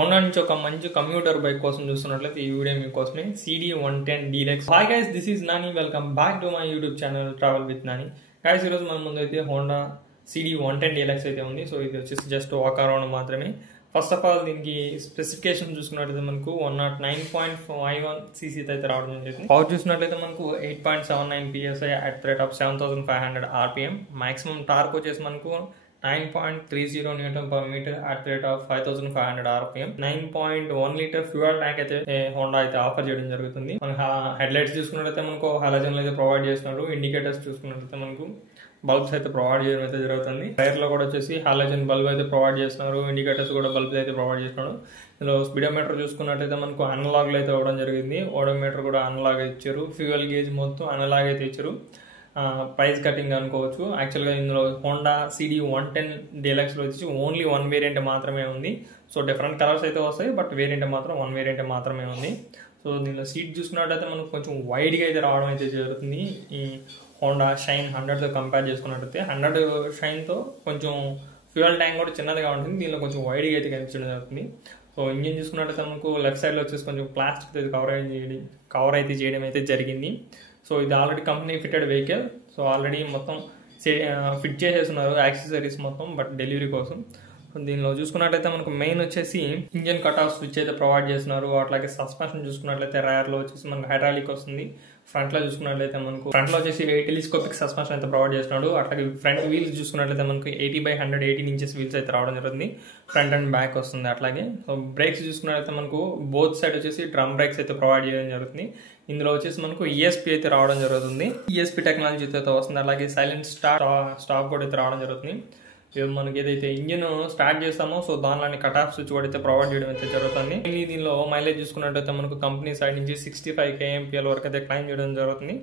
Honda నుంచి ఒక మంచి కమ్యూటర్ బైక్ కోసం చూస్తున్నట్లయితే ఈ వీడియో మీకోసమే CD110 deluxe. Hi guys, this is Nani. Welcome back to my YouTube channel travel with Nani. Guys, ఈరోజు మన ముందు అయితే హోండా CD110 డీలక్స్ అయితే ఉంది. సో ఇది వచ్చేసి జస్ట్ వాక్ అరౌండ్ మాత్రమే. ఫస్ట్ ఆఫ్ ఆల్ దీనికి స్పెసిఫికేషన్ చూసుకున్నట్లయితే మనకు 109.51cc అయితే రావడం జరిగింది. పవర్ చూసినట్లయితే మనకు 8.79 PSI at the rate of 7500 RPM. Maximum torque వచ్చేసి మనకు 9.30 Newton per meter at the rate of 5500 RPM. 9.1 litre fuel tank అయితే హోండా అయితే ఆఫర్ చేయడం జరుగుతుంది. మన హెడ్ లైట్స్ చూసుకున్నట్లయితే మనకు హాలోజన్ అయితే ప్రొవైడ్ చేస్తున్నారు. ఇండికేటర్స్ చూసుకున్నట్లయితే మనకు బల్బ్స్ అయితే ప్రొవైడ్ చేయడం అయితే జరుగుతుంది. టైర్ లో కూడా వచ్చేసి హాలోజన్ బల్బ్ అయితే ప్రొవైడ్ చేస్తున్నారు. ఇండికేటర్స్ కూడా బల్బ్స్ అయితే ప్రొవైడ్ చేస్తున్నారు. ఇందులో స్పీడోమీటర్ చూసుకున్నట్లయితే మనకు అనలాగ్ లో అయితే ఇవ్వడం జరిగింది. ఓడోమీటర్ కూడా అనలాగ్ ఇచ్చారు. ఫ్యూయల్ గేజ్ మొత్తం అనలాగ్ అయితే ఇచ్చారు. ప్రైస్ కటింగ్ అనుకోవచ్చు. యాక్చువల్గా ఇందులో హోండా CD110 డీలక్స్ లో వచ్చి ఓన్లీ వన్ వేరియంట్ మాత్రమే ఉంది. సో డిఫరెంట్ కలర్స్ అయితే వస్తాయి, బట్ వేరియంట్ మాత్రం వన్ వేరియంట్ మాత్రమే ఉంది. సో దీనిలో సీట్ చూసుకున్నట్టయితే మనకు కొంచెం వైడ్గా అయితే రావడం అయితే జరుగుతుంది. ఈ హోండా షైన్ 100తో కంపేర్ చేసుకున్నట్టయితే 100 షైన్తో కొంచెం ఫ్యూయల్ ట్యాంక్ కూడా చిన్నదిగా ఉంటుంది. దీనిలో కొంచెం వైడ్గా అయితే కనిపించడం జరుగుతుంది. సో ఇంజిన్ చూసుకున్నట్టయితే మనకు లెఫ్ట్ సైడ్లో వచ్చేసి కొంచెం ప్లాస్టిక్ అయితే కవర్ అయితే చేయడం అయితే జరిగింది. సో ఇది already company fitted vehicle. So already మొత్తం ఫిట్ చేసేస్తున్నారు యాక్సెసరీస్ మొత్తం, బట్ డెలివరీ కోసం. దీనిలో చూసుకున్నట్లయితే మనకు మెయిన్ వచ్చేసి ఇంజన్ కట్ ఆఫ్ స్విచ్ అయితే ప్రొవైడ్ చేస్తున్నారు. అట్లాగే సస్పెన్షన్ చూసుకున్నట్లయితే రేర్ లో వచ్చేసి మనకు హైడ్రాలిక్ వస్తుంది. ఫ్రంట్ లో చూసుకున్నట్లయితే మనకు ఫ్రంట్ లో వచ్చేసి టెలిస్కోపిక్ సస్పెన్షన్ అయితే ప్రొవైడ్ చేస్తున్నాడు. అట్లాగే ఫ్రంట్ వీల్స్ చూసుకున్నట్లయితే మనకు 80/118 ఇంచెస్ వీల్స్ అయితే రావడం జరుగుతుంది. ఫ్రంట్ అండ్ బ్యాక్ వస్తుంది. అట్లాగే సో బ్రేక్స్ చూసుకున్నట్లయితే మనకు బోత్ సైడ్ వచ్చేసి డ్రమ్ బ్రేక్స్ అయితే ప్రొవైడ్ చేయడం జరుగుతుంది. ఇందులో వచ్చేసి మనకు ESP అయితే రావడం జరుగుతుంది. ESP టెక్నాలజీ అయితే వస్తుంది. అలాగే సైలెంట్ స్టాప్ కూడా అయితే రావడం జరుగుతుంది. మనకి ఏదైతే ఇంజిన్ స్టార్ట్ చేస్తామో సో దానిలోని కట్ ఆఫ్ స్విచ్ కూడా అయితే ప్రొవైడ్ చేయడం అయితే జరుగుతుంది. దీనిలో మైలేజ్ చూసుకున్నట్టయితే మనకు కంపెనీ సైడ్ నుంచి 65 kmpl వరకు అయితే క్లైమ్ చేయడం జరుగుతుంది.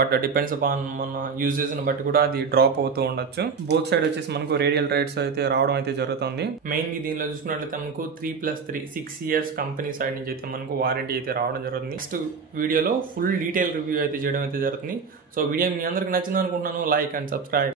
బట్ డిపెండ్స్ అపాన్ మన యూజెస్ ని బట్టి కూడా అది డ్రాప్ అవుతూ ఉండొచ్చు. బోత్ సైడ్ వచ్చేసి మనకు రేడియల్ రైడ్స్ అయితే రావడం అయితే జరుగుతుంది. మెయిన్లీ దీనిలో చూసుకున్నట్లయితే మనకు 3+3 6 years కంపెనీ సైడ్ నుంచి అయితే మనకు వారంటీ అయితే రావడం జరుగుతుంది. నెక్స్ట్ వీడియోలో ఫుల్ డీటెయిల్ రివ్యూ అయితే చేయడం అయితే జరుగుతుంది. సో వీడియో మీ అందరికి నచ్చింది అనుకుంటున్నాను. Like and subscribe.